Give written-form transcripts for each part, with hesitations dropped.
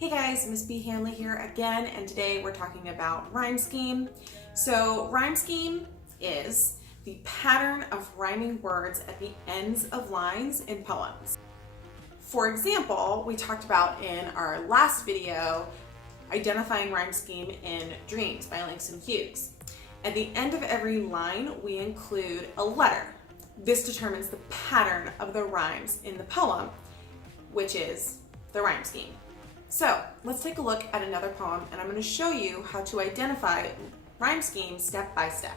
Hey guys, Miss B. Hanley here again, and today we're talking about rhyme scheme. So rhyme scheme is the pattern of rhyming words at the ends of lines in poems. For example, we talked about in our last video, identifying rhyme scheme in Dreams by Langston Hughes. At the end of every line, we include a letter. This determines the pattern of the rhymes in the poem, which is the rhyme scheme. So let's take a look at another poem, and I'm going to show you how to identify rhyme scheme step by step.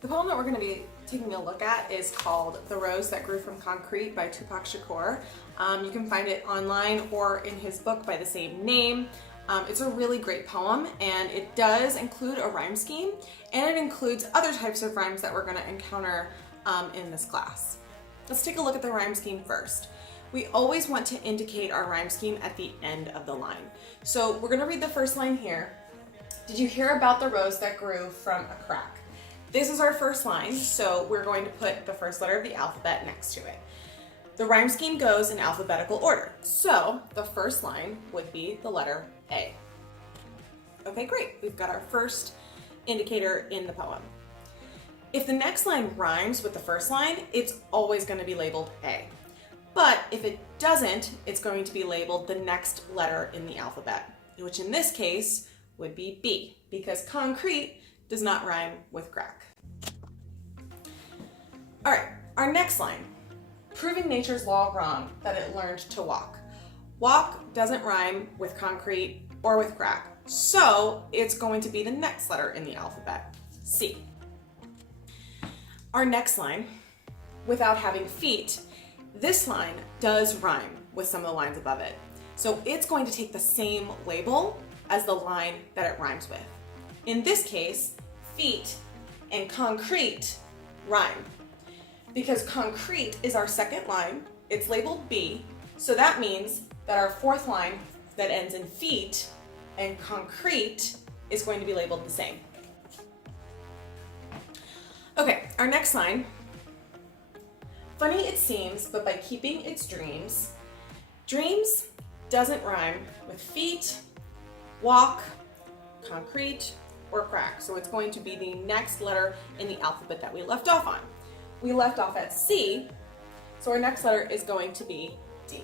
The poem that we're going to be taking a look at is called The Rose That Grew from Concrete by Tupac Shakur. You can find it online or in his book by the same name. It's a really great poem, and it does include a rhyme scheme, and it includes other types of rhymes that we're going to encounter in this class. Let's take a look at the rhyme scheme first. We always want to indicate our rhyme scheme at the end of the line. So we're going to read the first line here. Did you hear about the rose that grew from a crack? This is our first line, so we're going to put the first letter of the alphabet next to it. The rhyme scheme goes in alphabetical order, so the first line would be the letter A. Okay, great. We've got our first indicator in the poem. If the next line rhymes with the first line, it's always going to be labeled A. But if it doesn't, it's going to be labeled the next letter in the alphabet, which in this case would be B, because concrete does not rhyme with crack. All right, our next line, proving nature's law wrong, that it learned to walk. Walk doesn't rhyme with concrete or with crack, so it's going to be the next letter in the alphabet, C. Our next line, without having feet, this line does rhyme with some of the lines above it. So it's going to take the same label as the line that it rhymes with. In this case, feet and concrete rhyme. Because concrete is our second line, it's labeled B, so that means that our fourth line that ends in feet and concrete is going to be labeled the same. Okay, our next line. Funny it seems, but by keeping its dreams, dreams doesn't rhyme with feet, walk, concrete, or crack. So it's going to be the next letter in the alphabet that we left off on. We left off at C, so our next letter is going to be D.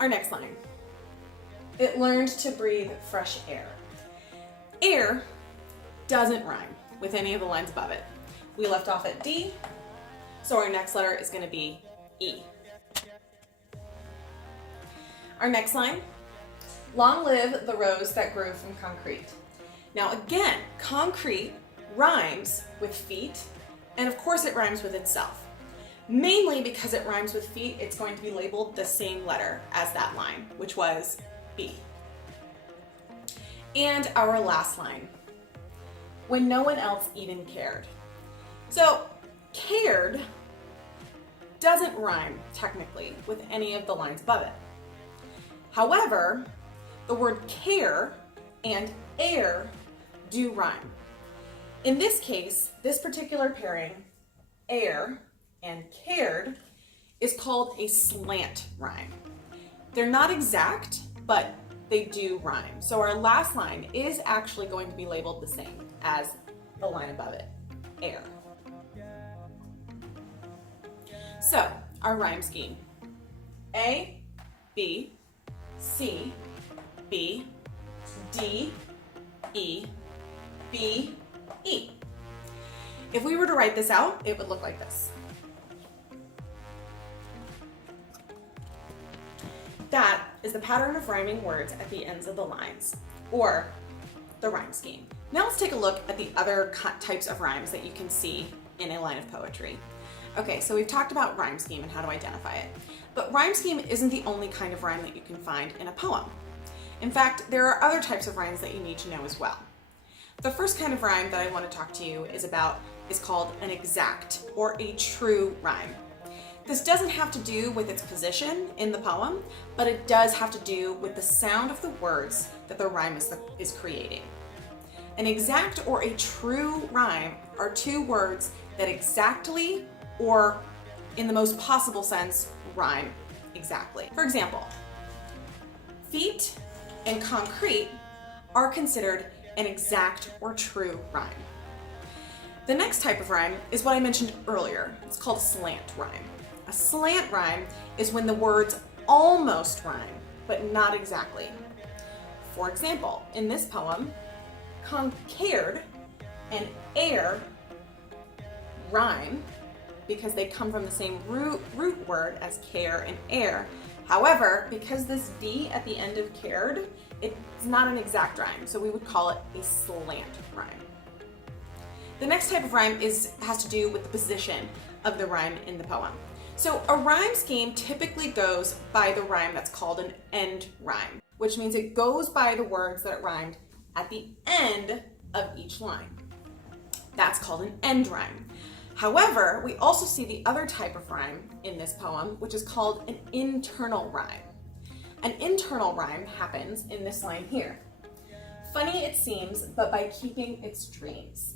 Our next line. It learned to breathe fresh air. Air doesn't rhyme with any of the lines above it. We left off at D, so our next letter is going to be E. Our next line. Long live the rose that grew from concrete. Now again, concrete rhymes with feet, and of course it rhymes with itself. Mainly because it rhymes with feet, it's going to be labeled the same letter as that line, which was B. And our last line, when no one else even cared. So cared doesn't rhyme technically with any of the lines above it. However, the word care and air do rhyme. In this case, this particular pairing, air and cared, is called a slant rhyme. They're not exact, but they do rhyme. So our last line is actually going to be labeled the same as the line above it, air. So our rhyme scheme, A, B, C, B, D, E, B, E. If we were to write this out, it would look like this. That is the pattern of rhyming words at the ends of the lines, or the rhyme scheme. Now let's take a look at the other types of rhymes that you can see in a line of poetry. Okay, so we've talked about rhyme scheme and how to identify it, but rhyme scheme isn't the only kind of rhyme that you can find in a poem. In fact, there are other types of rhymes that you need to know as well. The first kind of rhyme that I want to talk to you is called an exact or a true rhyme. This doesn't have to do with its position in the poem, but it does have to do with the sound of the words that the rhyme is creating. An exact or a true rhyme are two words that exactly, or in the most possible sense, rhyme exactly. For example, feet and concrete are considered an exact or true rhyme. The next type of rhyme is what I mentioned earlier. It's called a slant rhyme. A slant rhyme is when the words almost rhyme, but not exactly. For example, in this poem, concared and air rhyme because they come from the same root word as care and air. However, because this D at the end of cared, it's not an exact rhyme, so we would call it a slant rhyme. The next type of rhyme has to do with the position of the rhyme in the poem. So a rhyme scheme typically goes by the rhyme that's called an end rhyme, which means it goes by the words that it rhymed at the end of each line. That's called an end rhyme. However, we also see the other type of rhyme in this poem, which is called an internal rhyme. An internal rhyme happens in this line here. Funny it seems, but by keeping its dreams.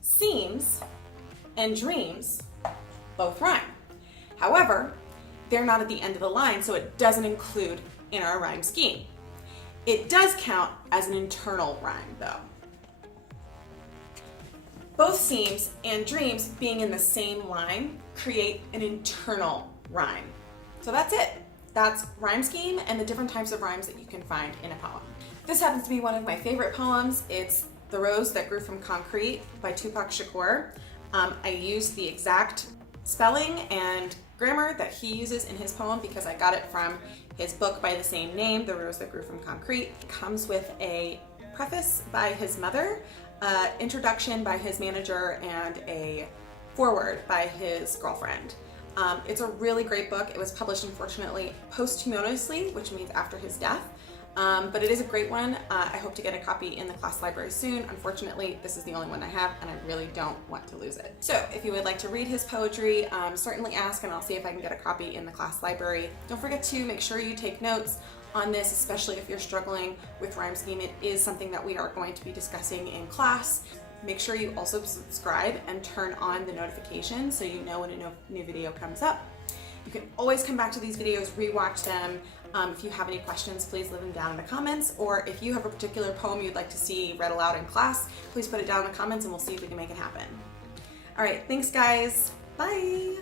Seems and dreams both rhyme. However, they're not at the end of the line, so it doesn't include in our rhyme scheme. It does count as an internal rhyme, though. Both seems and dreams being in the same line create an internal rhyme. So that's it. That's rhyme scheme and the different types of rhymes that you can find in a poem. This happens to be one of my favorite poems. It's The Rose That Grew from Concrete by Tupac Shakur. I used the exact spelling and grammar that he uses in his poem because I got it from his book by the same name, The Rose That Grew from Concrete. It comes with a preface by his mother, introduction by his manager, and a foreword by his girlfriend. It's a really great book. It was published, unfortunately, posthumously, which means after his death. But it is a great one. I hope to get a copy in the class library soon. Unfortunately, this is the only one I have, and I really don't want to lose it. So if you would like to read his poetry, certainly ask, and I'll see if I can get a copy in the class library. Don't forget to make sure you take notes on this, especially if you're struggling with rhyme scheme. It is something that we are going to be discussing in class. Make sure you also subscribe and turn on the notifications so you know when a new video comes up. You can always come back to these videos, rewatch them. If you have any questions, please leave them down in the comments, or if you have a particular poem you'd like to see read aloud in class, please put it down in the comments and we'll see if we can make it happen. All right, thanks guys, bye.